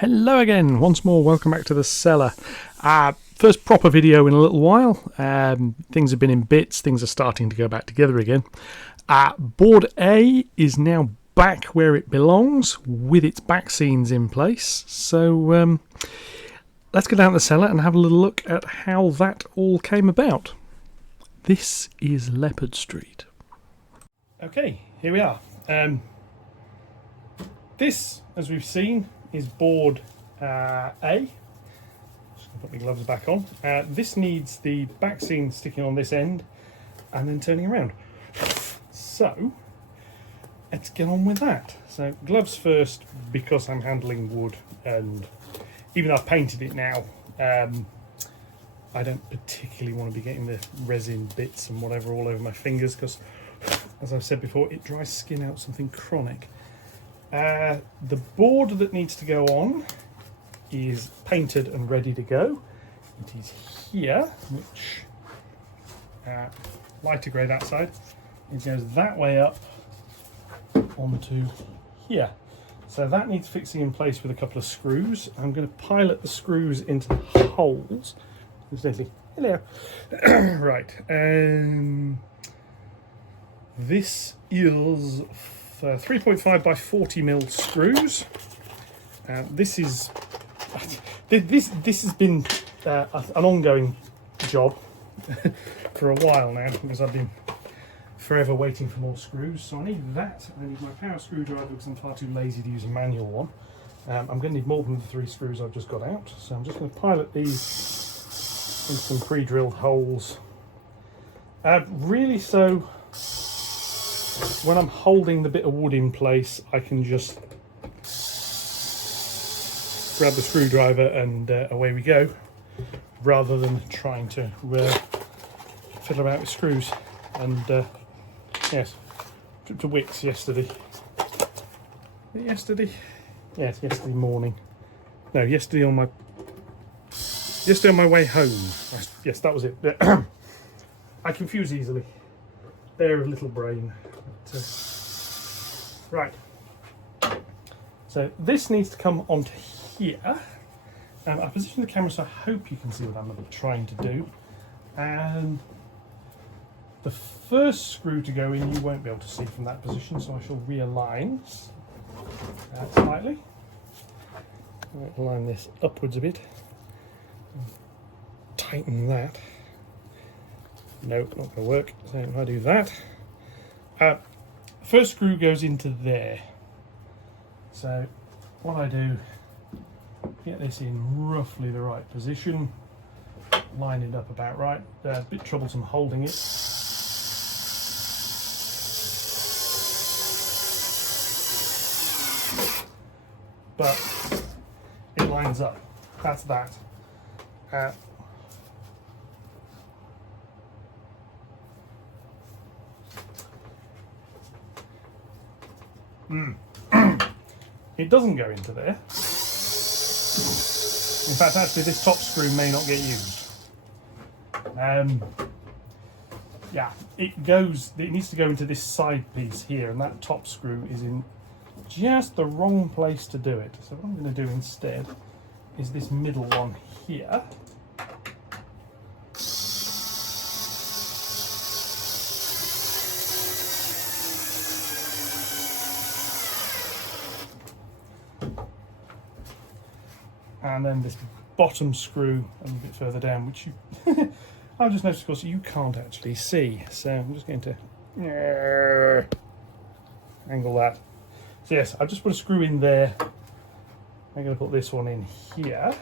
Hello again, once more, welcome back to the cellar. First proper video in a little while. Things have been in bits, things are starting to go back together again. Board A is now back where it belongs with its back scenes in place. So let's go down to the cellar and have a little look at how that all came about. This is Leopard Street. Okay, here we are. This, as we've seen, is board A. Just going to put my gloves back on. This needs the back scene sticking on this end and then turning around. So let's get on with that. So gloves first, because I'm handling wood, and even though I've painted it now, I don't particularly want to be getting the resin bits and whatever all over my fingers, because as I've said before, it dries skin out something chronic. The board that needs to go on is painted and ready to go. It is here, which lighter grey that side. It goes that way up onto here. So that needs fixing in place with a couple of screws. I'm going to pilot the screws into the holes. Incidentally, hello. Right. This is 3.5 by 40 mil screws. This has been an ongoing job for a while now, because I've been forever waiting for more screws. So I need that. I need my power screwdriver because I'm far too lazy to use a manual one. I'm going to need more than the 3 screws I've just got out. So I'm just going to pilot these in some pre-drilled holes. Really, so when I'm holding the bit of wood in place, I can just grab the screwdriver and away we go, rather than trying to fiddle about with screws. And yes, trip to Wickes yesterday. Yesterday? Yes, yesterday morning. No, yesterday on my way home. Yes, that was it. I confuse easily. They're a little brain. But, right. So this needs to come onto here. I position the camera so I hope you can see what I'm trying to do. And the first screw to go in you won't be able to see from that position, so I shall realign slightly. I'll line this upwards a bit. Tighten that. Nope, not going to work. So if I do that, first screw goes into there. So what I do, get this in roughly the right position, line it up about right. A bit troublesome holding it. But it lines up. That's that. It doesn't go into there. In fact, actually, this top screw may not get used. Yeah, it needs to go into this side piece here, and that top screw is in just the wrong place to do it. So what I'm going to do instead is this middle one here. And then this bottom screw a little bit further down, which you I've just noticed, of course, you can't actually see. So I'm just going to angle that. So yes, I've just put a screw in there. I'm going to put this one in here.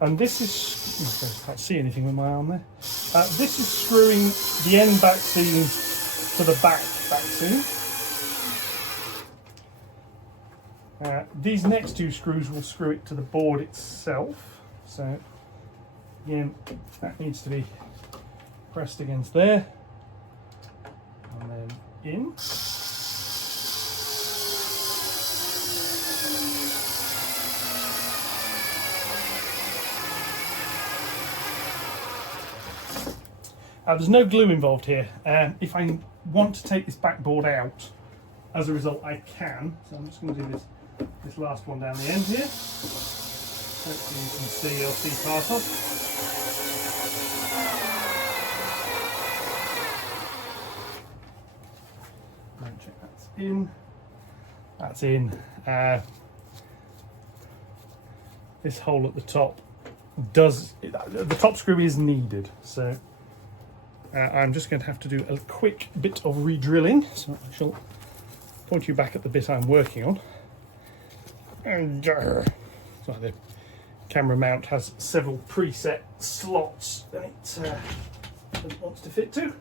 And this is, I can't see anything with my arm there. This is screwing the end back seam to the back seam. These next 2 screws will screw it to the board itself. So again, that needs to be pressed against there and then in. There's no glue involved here. If I want to take this backboard out, as a result I can. So I'm just going to do this last one down the end here. Hopefully you can see or see part of. And check that's in. That's in. This hole at the top the top screw is needed, so I'm just going to have to do a quick bit of re-drilling. So I shall point you back at the bit I'm working on. And so the camera mount has several preset slots that it wants to fit to.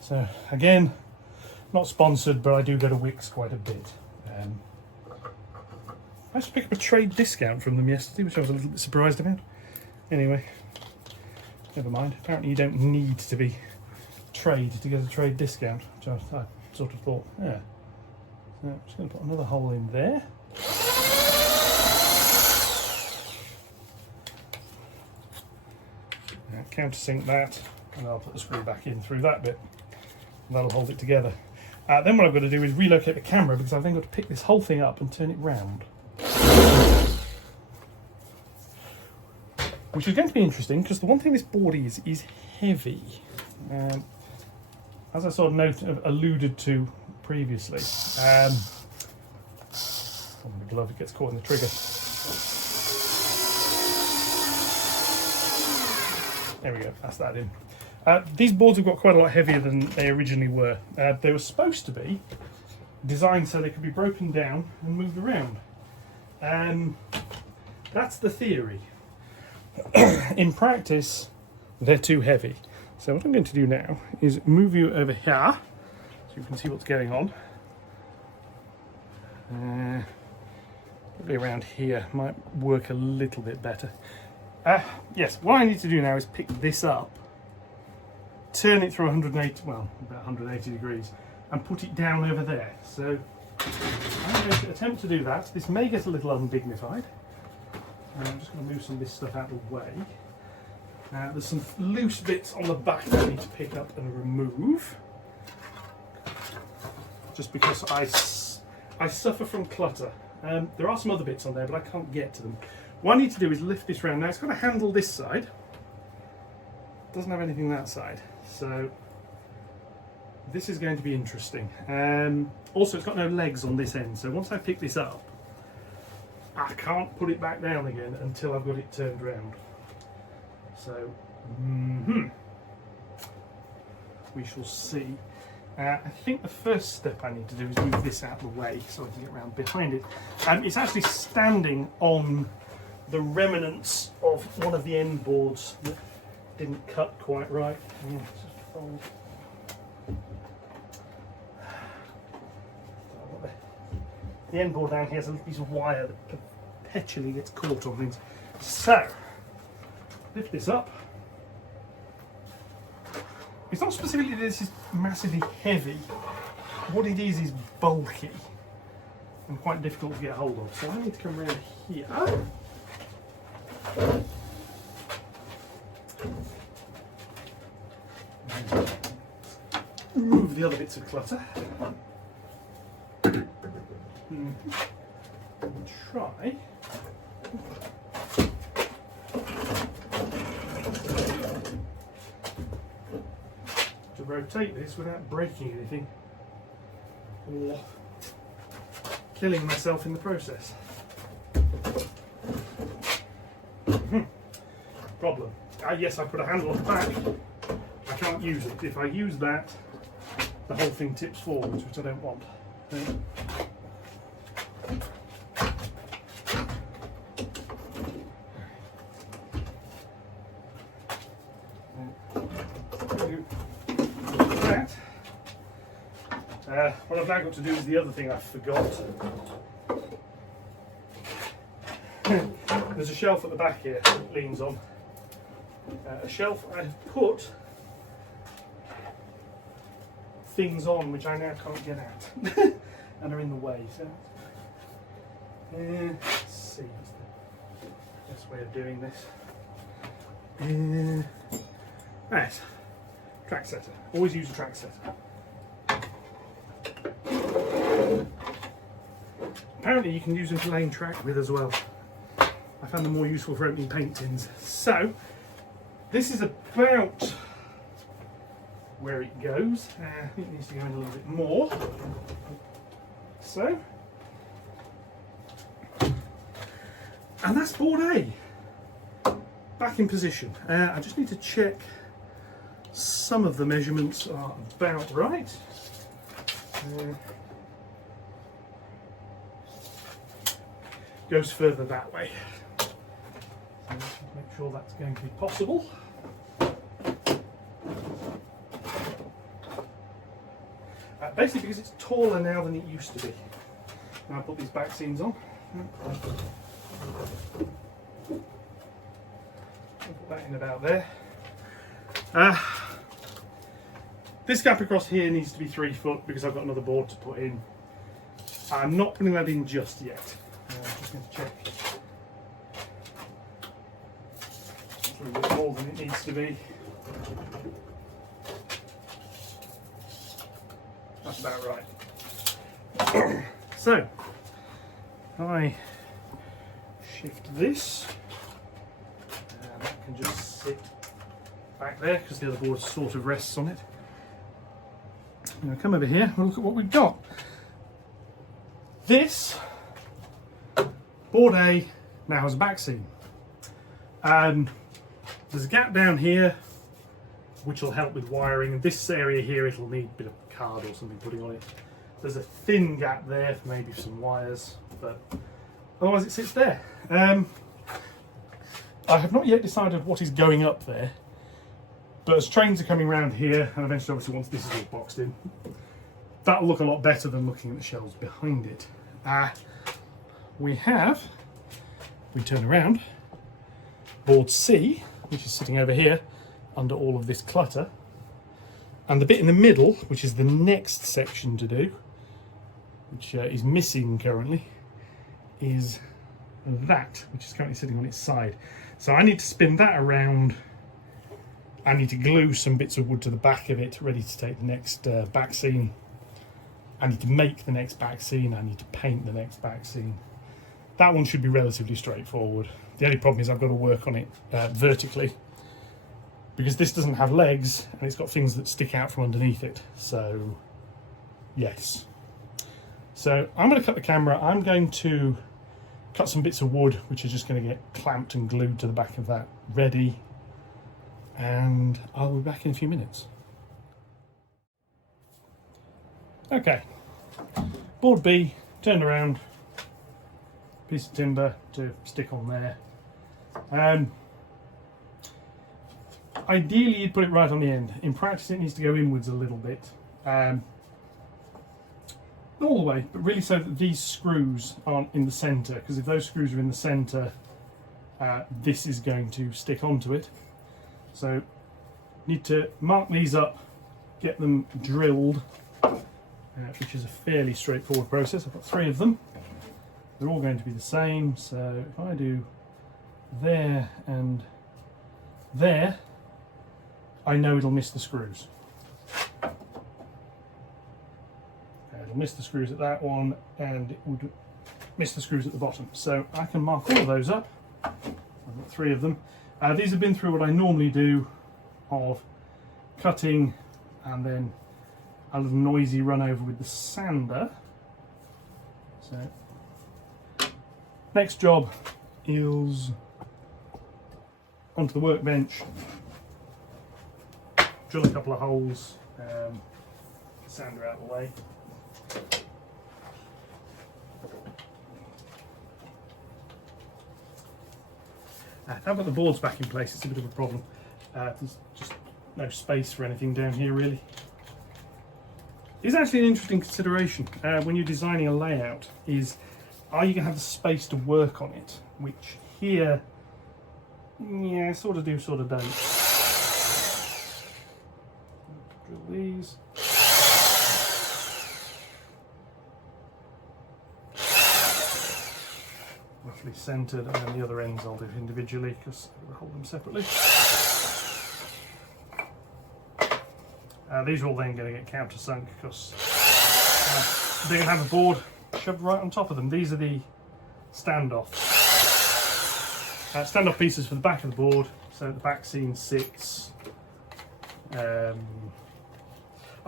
So again, not sponsored, but I do go to Wix quite a bit. I just picked up a trade discount from them yesterday, which I was a little bit surprised about. Anyway, never mind. Apparently you don't need to be trade to get a trade discount, which I sort of thought, yeah. So I'm just going to put another hole in there. Countersink that, and I'll put the screw back in through that bit, and that'll hold it together. Then what I've got to do is relocate the camera, because I've then got to pick this whole thing up and turn it round. Which is going to be interesting, because the one thing this board is heavy. As I sort of alluded to previously, on the glove it gets caught in the trigger. There we go, that's that in. These boards have got quite a lot heavier than they originally were. They were supposed to be designed so they could be broken down and moved around. That's the theory. In practice, they're too heavy. So what I'm going to do now is move you over here so you can see what's going on. Probably around here might work a little bit better. Yes, what I need to do now is pick this up, turn it through 180, well, about 180 degrees, and put it down over there. So I'm going to attempt to do that. This may get a little undignified. I'm just going to move some of this stuff out of the way. There's some loose bits on the back that I need to pick up and remove. Just because I suffer from clutter. There are some other bits on there, but I can't get to them. What I need to do is lift this round. Now it's got a handle this side. It doesn't have anything that side. So this is going to be interesting. Also, it's got no legs on this end. So once I pick this up, I can't put it back down again until I've got it turned round. So, we shall see. I think the first step I need to do is move this out of the way so I can get round behind it. It's actually standing on the remnants of one of the end boards that didn't cut quite right. The end board down here has a little piece of wire that perpetually gets caught on things. So, lift this up. It's not specifically that this is massively heavy. What it is bulky and quite difficult to get hold of. So I need to come around here. Remove the other bits of clutter. And try to rotate this without breaking anything or killing myself in the process. Problem. Yes, I put a handle on the back. I can't use it. If I use that, the whole thing tips forwards, which I don't want. What I've now got to do is the other thing I forgot. There's a shelf at the back here that it leans on. A shelf I've put things on which I now can't get at and are in the way. So let's see what's the best way of doing this. Right, track setter. Always use a track setter. apparently you can use them to lay track with as well. I found them more useful for opening paint tins. So this is about where it goes. I think it needs to go in a little bit more. So, and that's board A. Back in position. I just need to check some of the measurements are about right. Goes further that way. So let's make sure that's going to be possible. Basically because it's taller now than it used to be. Now I'll put these back scenes on. I'll put that in about there. This gap across here needs to be 3 foot because I've got another board to put in. I'm not putting that in just yet. I'm just going to check. It's a little bit more than it needs to be. That's about right. So, I shift this, and that can just sit back there because the other board sort of rests on it. I'm going to come over here and look at what we've got. This board A now has a back seam. There's a gap down here which will help with wiring, and this area here it'll need a bit of card or something putting on it. There's a thin gap there for maybe some wires, but otherwise it sits there. I have not yet decided what is going up there, but as trains are coming around here, and eventually obviously once this is all boxed in, that'll look a lot better than looking at the shelves behind it. We turn around, board C, which is sitting over here under all of this clutter, and the bit in the middle, which is the next section to do, which is missing currently, is that, which is currently sitting on its side. So I need to spin that around. I need to glue some bits of wood to the back of it, ready to take the next back scene. I need to make the next back scene. I need to paint the next back scene. That one should be relatively straightforward. The only problem is I've got to work on it vertically, because this doesn't have legs and it's got things that stick out from underneath it. So, yes. So I'm going to cut the camera. I'm going to cut some bits of wood, which are just going to get clamped and glued to the back of that, ready. And I'll be back in a few minutes. Okay, board B, turned around, piece of timber to stick on there. Ideally you'd put it right on the end. In practice it needs to go inwards a little bit. Not all the way, but really so that these screws aren't in the centre, because if those screws are in the centre, this is going to stick onto it. So need to mark these up, get them drilled, which is a fairly straightforward process. I've got 3 of them. They're all going to be the same. So if I do there and there, I know it'll miss the screws. It'll miss the screws at that one, and it would miss the screws at the bottom. So I can mark all of those up. I've got 3 of them. These have been through what I normally do of cutting and then a little noisy run over with the sander. So next job is onto the workbench, drill a couple of holes, sander out of the way. Now I've got the boards back in place, it's a bit of a problem. There's just no space for anything down here really. It's actually an interesting consideration when you're designing a layout, is are you going to have the space to work on it? Which here, yeah, sort of do, sort of don't. Drill these. Roughly centred, and then the other ends I'll do individually because I'll hold them separately. These are all then going to get countersunk because they're going to have a board shoved right on top of them. These are the standoff pieces for the back of the board, so the back scene sits. I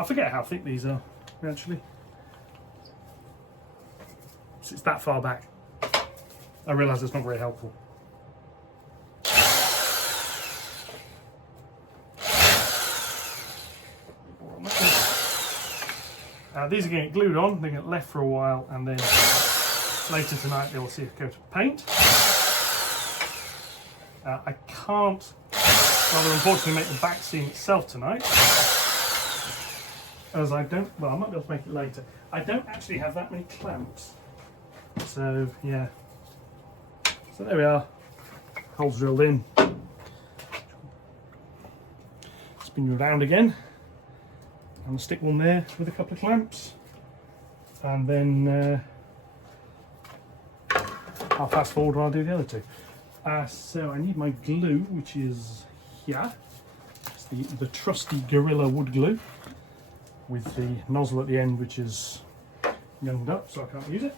forget how thick these are actually. It's that far back. I realise it's not very helpful. These are going to get glued on, they're going to get left for a while, and then later tonight they will see a coat of paint. I can't, rather unfortunately, make the back scene itself tonight, as I don't, well, I might be able to make it later. I don't actually have that many clamps, so yeah. So there we are, holes drilled in. Spin you around again. And stick one there with a couple of clamps, and then I'll fast forward while I do the other two. So I need my glue, which is here. It's the trusty Gorilla wood glue with the nozzle at the end, which is younged up, so I can't use it.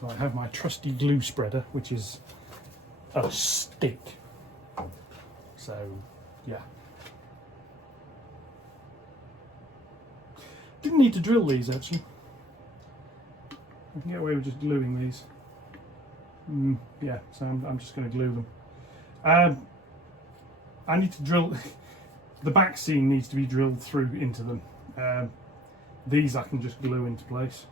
So I have my trusty glue spreader, which is a stick. So, yeah. Didn't need to drill these actually. I can get away with just gluing these. Yeah, so I'm just going to glue them. I need to drill. The back seam needs to be drilled through into them. These I can just glue into place.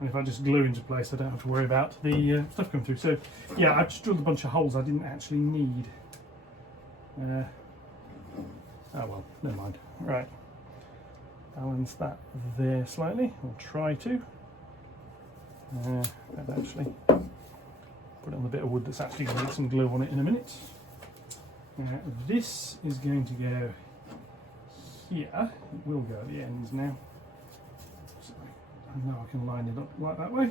And if I just glue into place, I don't have to worry about the stuff coming through. So, yeah, I just drilled a bunch of holes I didn't actually need. Oh well, never mind. Right, balance that there slightly. I'll try to. Actually put it on the bit of wood that's actually going to get some glue on it in a minute. This is going to go here. It will go at the ends now. So I know I can line it up like that way.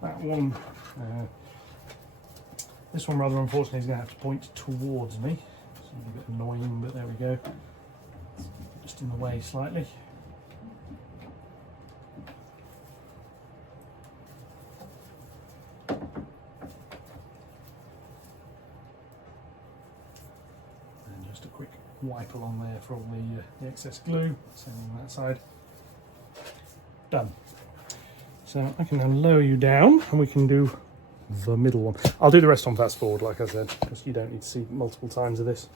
That one, this one rather unfortunately is going to have to point towards me. It's a bit annoying, but there we go. Just in the way slightly. And just a quick wipe along there for all the excess glue. Same on that side. Done. So I can now lower you down and we can do the middle one. I'll do the rest on fast forward, like I said, because you don't need to see multiple times of this.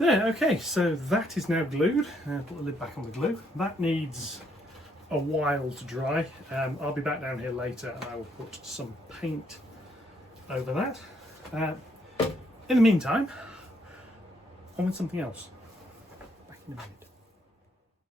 There, okay, so that is now glued. Put the lid back on the glue. That needs a while to dry. I'll be back down here later and I will put some paint over that. In the meantime, on with something else. Back in a minute.